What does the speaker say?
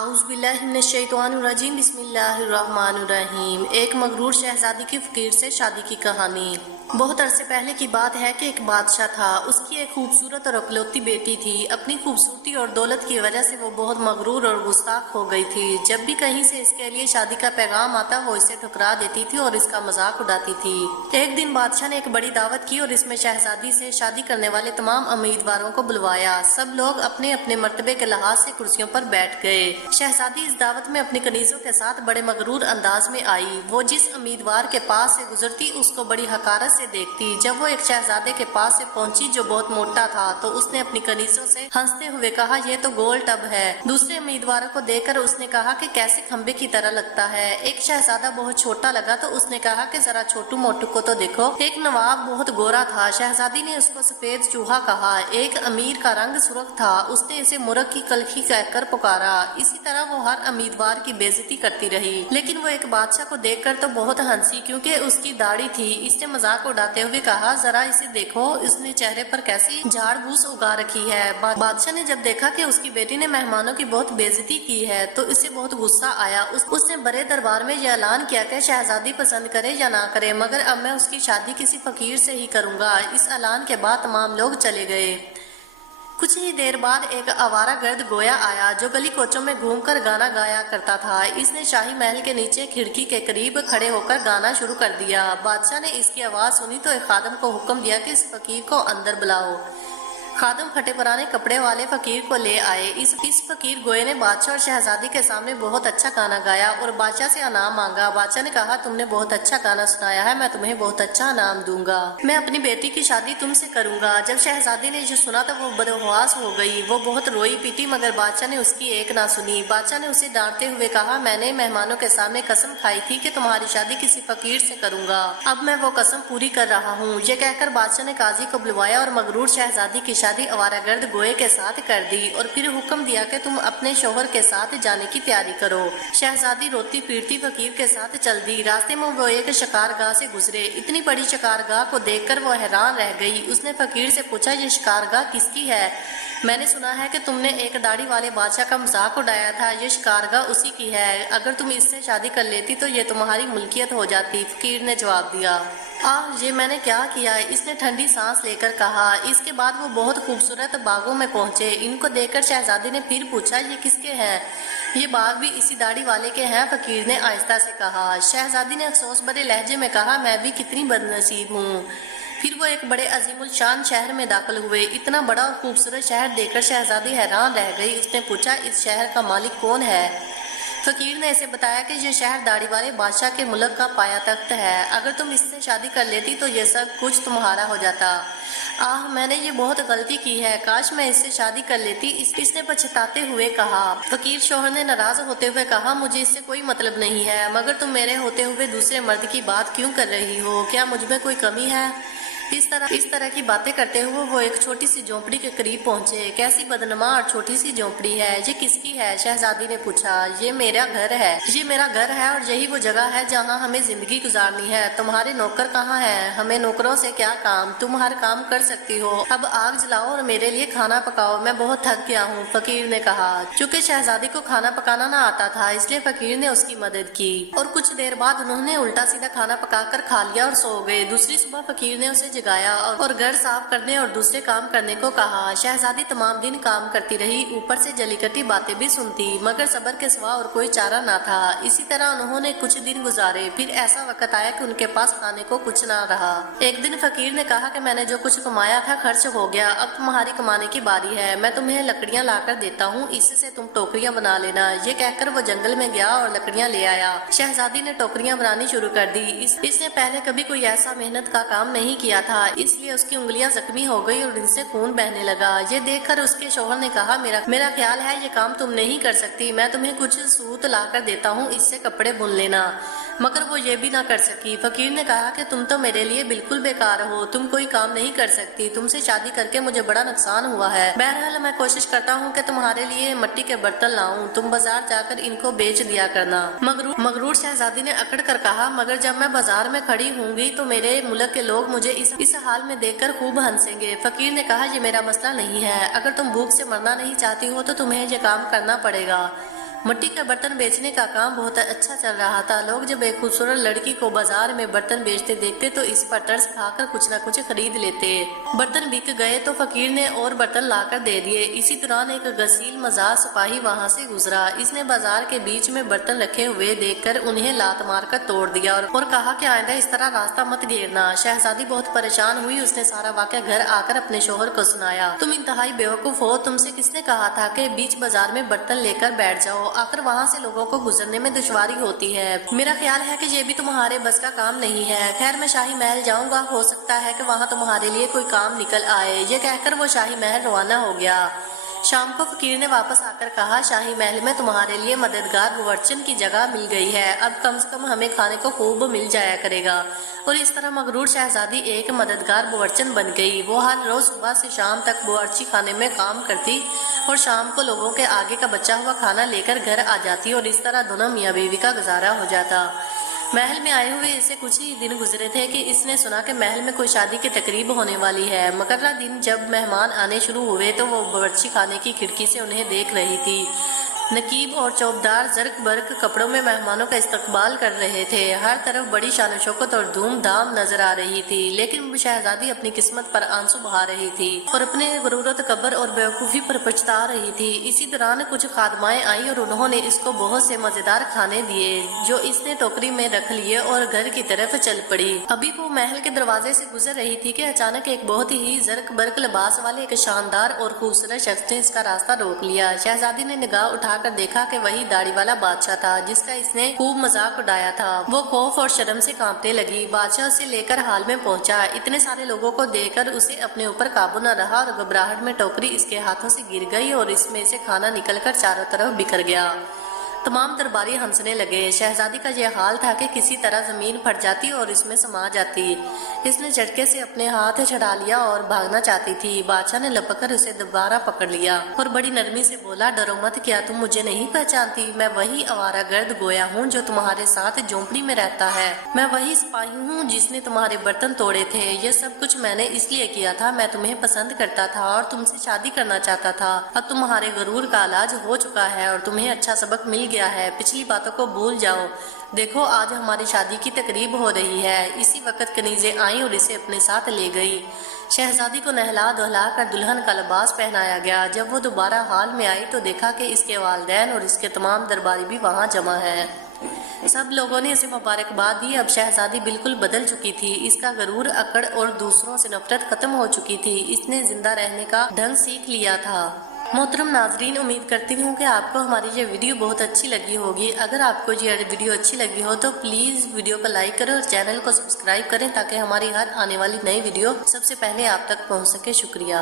اعوذ باللہ من الشیطان الرجیم بسم اللہ الرحمن الرحیم۔ ایک مغرور شہزادی کی فقیر سے شادی کی کہانی۔ بہت عرصے پہلے کی بات ہے کہ ایک بادشاہ تھا۔ اس کی ایک خوبصورت اور اکلوتی بیٹی تھی۔ اپنی خوبصورتی اور دولت کی وجہ سے وہ بہت مغرور اور گستاخ ہو گئی تھی۔ جب بھی کہیں سے اس کے لیے شادی کا پیغام آتا وہ اسے ٹھکرا دیتی تھی اور اس کا مذاق اڑاتی تھی۔ ایک دن بادشاہ نے ایک بڑی دعوت کی اور اس میں شہزادی سے شادی کرنے والے تمام امیدواروں کو بلوایا۔ سب لوگ اپنے اپنے مرتبے کے لحاظ سے کرسیوں پر بیٹھ گئے۔ شہزادی اس دعوت میں اپنی کنیزوں کے ساتھ بڑے مغرور انداز میں آئی۔ وہ جس امیدوار کے پاس سے گزرتی اس کو بڑی حقارت سے دیکھتی۔ جب وہ ایک شہزادے کے پاس سے پہنچی جو بہت موٹا تھا تو اس نے اپنی کنیزوں سے ہنستے ہوئے کہا، یہ تو گول ٹب ہے۔ دوسرے امیدواروں کو دیکھ کر اس نے کہا کہ کیسے کھمبے کی طرح لگتا ہے۔ ایک شہزادہ بہت چھوٹا لگا تو اس نے کہا کہ ذرا چھوٹو موٹو کو تو دیکھو۔ ایک نواب بہت گورا تھا۔ شہزادی نے اس کو سفید چوہا کہا۔ ایک امیر کا رنگ سرخ تھا۔ اس نے اسے مرغ کی کلکی کہہ کر پکارا۔ اسی طرح وہ ہر امیدوار کی بے عزتی کرتی رہی، لیکن وہ ایک بادشاہ کو دیکھ کر تو بہت ہنسی کیونکہ اس کی داڑھی تھی۔ اس نے مذاق اڑاتے ہوئے کہا، ذرا اسے دیکھو، اس نے چہرے پر کیسی جھاڑ بوس اگا رکھی ہے۔ بادشاہ نے جب دیکھا کہ اس کی بیٹی نے مہمانوں کی بہت بے عزتی کی ہے تو اسے بہت غصہ آیا۔ اس نے بڑے دربار میں یہ اعلان کیا کہ شہزادی پسند کرے یا نہ کرے مگر اب میں اس کی شادی کسی فقیر سے ہی کروں گا۔ اس اعلان کے بعد تمام لوگ چلے گئے۔ کچھ ہی دیر بعد ایک آوارہ گرد گویا آیا جو گلی کوچوں میں گھوم کر گانا گایا کرتا تھا۔ اس نے شاہی محل کے نیچے کھڑکی کے قریب کھڑے ہو کر گانا شروع کر دیا۔ بادشاہ نے اس کی آواز سنی تو ایک خادم کو حکم دیا کہ اس فقیر کو اندر بلاؤ۔ خادم پھٹے پرانے کپڑے والے فقیر کو لے آئے۔ اس فقیر گوئے نے بادشاہ اور شہزادی کے سامنے بہت اچھا گانا گایا اور بادشاہ سے انعام مانگا۔ بادشاہ نے کہا، تم نے بہت اچھا گانا سنایا ہے، میں تمہیں بہت اچھا انعام دوں گا۔ میں اپنی بیٹی کی شادی تم سے کروں گا۔ جب شہزادی نے یہ سنا تو وہ بدحواس ہو گئی۔ وہ بہت روئی پیٹی مگر بادشاہ نے اس کی ایک نہ سنی۔ بادشاہ نے اسے ڈانٹتے ہوئے کہا، میں نے مہمانوں کے سامنے قسم کھائی تھی کہ تمہاری شادی کسی فقیر سے کروں گا۔ اب میں وہ قسم پوری کر رہا ہوں۔ یہ کہہ کر بادشاہ نے قاضی کو بلوایا اور مغرور شہزادی کی شادی آوارہ گرد گوئے کے ساتھ کر دی اور پھر حکم دیا کہ تم اپنے شوہر کے ساتھ جانے کی تیاری کرو۔ شہزادی روتی پیٹتی فقیر کے ساتھ چل دی۔ راستے میں وہ ایک شکارگاہ سے گزرے۔ اتنی بڑی شکارگاہ کو دیکھ کر وہ حیران رہ گئی۔ اس نے فقیر سے پوچھا، یہ شکارگاہ کس کی ہے؟ میں نے سنا ہے کہ تم نے ایک داڑھی والے بادشاہ کا مذاق اڑایا تھا۔ یہ شکارگاہ اسی کی ہے۔ اگر تم اس سے شادی کر لیتی تو یہ تمہاری ملکیت ہو جاتی۔ فقیر نے جواب دیا، یہ میں نے کیا کیا؟ اس نے ٹھنڈی سانس لے کر کہا۔ اس کے بعد وہ بہت خوبصورت باغوں میں پہنچے۔ ان کو دیکھ کر شہزادی نے پھر پوچھا، یہ کس کے ہیں؟ یہ باغ بھی اسی داڑھی والے کے ہیں، فقیر نے آہستہ سے کہا۔ شہزادی نے افسوس بھرے لہجے میں کہا، میں بھی کتنی بد نصیب ہوں۔ پھر وہ ایک بڑے عظیم الشان شہر میں داخل ہوئے۔ اتنا بڑا اور خوبصورت شہر دیکھ کر شہزادی حیران رہ گئی۔ اس نے پوچھا، اس شہر کا مالک کون ہے؟ فقیر نے اسے بتایا کہ یہ شہر داڑھی والے بادشاہ کے ملک کا پایا تخت ہے۔ اگر تم اس سے شادی کر لیتی تو یہ سب کچھ تمہارا ہو جاتا۔ میں نے یہ بہت غلطی کی ہے، کاش میں اس سے شادی کر لیتی، اس نے پچھتاتے ہوئے کہا۔ فقیر شوہر نے ناراض ہوتے ہوئے کہا، مجھے اس سے کوئی مطلب نہیں ہے، مگر تم میرے ہوتے ہوئے دوسرے مرد کی بات کیوں کر رہی ہو؟ کیا مجھ میں کوئی کمی ہے؟ اس طرح کی باتیں کرتے ہوئے وہ ایک چھوٹی سی جھونپڑی کے قریب پہنچے۔ کیسی بدنما اور چھوٹی سی جھونپڑی ہے، یہ کس کی ہے؟ شہزادی نے پوچھا۔ یہ میرا گھر ہے اور یہی وہ جگہ ہے جہاں ہمیں زندگی گزارنی ہے۔ تمہارے نوکر کہاں ہیں؟ ہمیں نوکروں سے کیا کام، تم ہر کام کر سکتی ہو۔ اب آگ جلاؤ اور میرے لیے کھانا پکاؤ، میں بہت تھک گیا ہوں، فقیر نے کہا۔ چونکہ شہزادی کو کھانا پکانا نہ آتا تھا اس لیے فقیر نے اس کی مدد کی اور کچھ دیر بعد انہوں نے الٹا سیدھا کھانا پکا کر کھا لیا اور سو گئے۔ دوسری صبح فقیر نے اسے جگایا اور گھر صاف کرنے اور دوسرے کام کرنے کو کہا۔ شہزادی تمام دن کام کرتی رہی، اوپر سے جلی کٹی باتیں بھی سنتی، مگر صبر کے سوا اور کوئی چارہ نہ تھا۔ اسی طرح انہوں نے کچھ دن گزارے، پھر ایسا وقت آیا کہ ان کے پاس کھانے کو کچھ نہ رہا۔ ایک دن فقیر نے کہا کہ میں نے جو کچھ کمایا تھا خرچ ہو گیا، اب تمہاری کمانے کی باری ہے، میں تمہیں لکڑیاں لا کر دیتا ہوں، اس سے تم ٹوکریاں بنا لینا۔ یہ کہہ کر وہ جنگل میں گیا اور لکڑیاں لے آیا۔ شہزادی نے ٹوکریاں بنانی شروع کر دی۔ اس نے پہلے کبھی کوئی ایسا محنت کا کام نہیں کیا تھا، اس لیے اس کی انگلیاں زخمی ہو گئی اور ان سے خون بہنے لگا۔ یہ دیکھ کر اس کے شوہر نے کہا، میرا خیال ہے یہ کام تم نہیں کر سکتی، میں تمہیں کچھ سوت لا کر دیتا ہوں، اس سے کپڑے بن لینا۔ مگر وہ یہ بھی نہ کر سکی۔ فقیر نے کہا کہ تم تو میرے لیے بالکل بیکار ہو، تم کوئی کام نہیں کر سکتی، تم سے شادی کر کے مجھے بڑا نقصان ہوا ہے۔ بہرحال میں کوشش کرتا ہوں کہ تمہارے لیے مٹی کے برتن لاؤں، تم بازار جا کر ان کو بیچ دیا کرنا۔ مغرور شہزادی نے اکڑ کر کہا، مگر جب میں بازار میں کھڑی ہوں گی تو میرے ملک کے لوگ مجھے اس حال میں دیکھ کر خوب ہنسیں گے۔ فقیر نے کہا، یہ میرا مسئلہ نہیں ہے، اگر تم بھوک سے مرنا نہیں چاہتی ہو تو تمہیں یہ کام کرنا پڑے گا۔ مٹی کا برتن بیچنے کا کام بہت اچھا چل رہا تھا۔ لوگ جب ایک خوبصورت لڑکی کو بازار میں برتن بیچتے دیکھتے تو اس پر ترس کھا کر کچھ نہ کچھ خرید لیتے۔ برتن بک گئے تو فقیر نے اور برتن لا کر دے دیے۔ اسی دوران ایک غسیل مزاح سپاہی وہاں سے گزرا۔ اس نے بازار کے بیچ میں برتن رکھے ہوئے دیکھ کر انہیں لات مار کر توڑ دیا اور کہا کہ آئندہ اس طرح راستہ مت گھیرنا۔ شہزادی بہت پریشان ہوئی۔ اس نے سارا واقعہ گھر آ کر اپنے شوہر کو سنایا۔ تم انتہائی بیوقوف ہو، تم سے کس نے کہا تھا کہ بیچ بازار میں برتن لے کر بیٹھ جاؤ؟ آخر وہاں سے لوگوں کو گزرنے میں دشواری ہوتی ہے۔ میرا خیال ہے کہ یہ بھی تمہارے بس کا کام نہیں ہے۔ خیر میں شاہی محل جاؤں گا، ہو سکتا ہے کہ وہاں تمہارے لیے کوئی کام نکل آئے۔ یہ کہہ کر وہ شاہی محل روانہ ہو گیا۔ شام کو فقیر نے واپس آ کر کہا، شاہی محل میں تمہارے لیے مددگار باورچن کی جگہ مل گئی ہے، اب کم سے کم ہمیں کھانے کو خوب مل جایا کرے گا۔ اور اس طرح مغرور شہزادی ایک مددگار باورچن بن گئی۔ وہ ہر روز صبح سے شام تک باورچی خانے میں کام کرتی اور شام کو لوگوں کے آگے کا بچا ہوا کھانا لے کر گھر آ جاتی اور اس طرح دونوں میاں بیوی کا گزارا ہو جاتا۔ محل میں آئے ہوئے اسے کچھ ہی دن گزرے تھے کہ اس نے سنا کہ محل میں کوئی شادی کی تقریب ہونے والی ہے۔ مقررہ دن جب مہمان آنے شروع ہوئے تو وہ باورچی خانے کی کھڑکی سے انہیں دیکھ رہی تھی۔ نقیب اور چوبدار زرق برق کپڑوں میں مہمانوں کا استقبال کر رہے تھے۔ ہر طرف بڑی شان و شوکت اور دھوم دھام نظر آ رہی تھی، لیکن شہزادی اپنی قسمت پر آنسو بہا رہی تھی اور اپنے غرور و تکبر اور بیوقوفی پر پچھتا رہی تھی۔ اسی دوران کچھ خادمائیں آئیں اور انہوں نے اس کو بہت سے مزیدار کھانے دیے جو اس نے ٹوکری میں رکھ لیے اور گھر کی طرف چل پڑی۔ ابھی وہ محل کے دروازے سے گزر رہی تھی کہ اچانک ایک بہت ہی زرق برق لباس والے ایک شاندار اور خوبصورت شخص نے اس کا راستہ روک لیا۔ شہزادی نے نگاہ اٹھا کر دیکھا کہ وہی داڑھی والا بادشاہ تھا جس کا اس نے خوب مذاق اڑایا تھا۔ وہ خوف اور شرم سے کانپنے لگی۔ بادشاہ اسے لے کر ہال میں پہنچا۔ اتنے سارے لوگوں کو دیکھ کر اسے اپنے اوپر قابو نہ رہا اور گھبراہٹ میں ٹوکری اس کے ہاتھوں سے گر گئی اور اس میں سے کھانا نکل کر چاروں طرف بکھر گیا۔ تمام درباری ہنسنے لگے۔ شہزادی کا یہ حال تھا کہ کسی طرح زمین پھٹ جاتی اور اس میں سما جاتی۔ اس نے جھٹکے سے اپنے ہاتھ چھڑا لیا اور بھاگنا چاہتی تھی۔ بادشاہ نے لپک کر اسے دوبارہ پکڑ لیا اور بڑی نرمی سے بولا، ڈرو مت، کیا تم مجھے نہیں پہچانتی؟ میں وہی آوارہ گرد گویا ہوں جو تمہارے ساتھ جھونپڑی میں رہتا ہے۔ میں وہی سپاہی ہوں جس نے تمہارے برتن توڑے تھے۔ یہ سب کچھ میں نے اس لیے کیا تھا، میں تمہیں پسند کرتا تھا اور تم سے شادی کرنا چاہتا تھا۔ اب تمہارے غرور کا علاج ہو چکا ہے اور تمہیں اچھا سبق مل گیا ہے۔ پچھلی باتوں کو بھول جاؤ۔ دیکھو آج ہماری شادی کی تقریب ہو رہی ہے۔ اسی وقت کنیزیں آئیں اور اسے اپنے ساتھ لے گئی۔ شہزادی کو نہلا دہلا کر دلہن کا لباس پہنایا گیا۔ جب وہ دوبارہ حال میں آئی تو دیکھا کہ اس کے والدین اور اس کے تمام درباری بھی وہاں جمع ہیں۔ سب لوگوں نے اسے مبارکباد دی۔ اب شہزادی بالکل بدل چکی تھی۔ اس کا غرور، اکڑ اور دوسروں سے نفرت ختم ہو چکی تھی۔ اس نے زندہ رہنے کا ڈھنگ سیکھ لیا تھا۔ محترم ناظرین، امید کرتی ہوں کہ آپ کو ہماری یہ ویڈیو بہت اچھی لگی ہوگی۔ اگر آپ کو یہ ویڈیو اچھی لگی ہو تو پلیز ویڈیو کو لائک کریں اور چینل کو سبسکرائب کریں تاکہ ہماری ہر آنے والی نئی ویڈیو سب سے پہلے آپ تک پہنچ سکے۔ شکریہ۔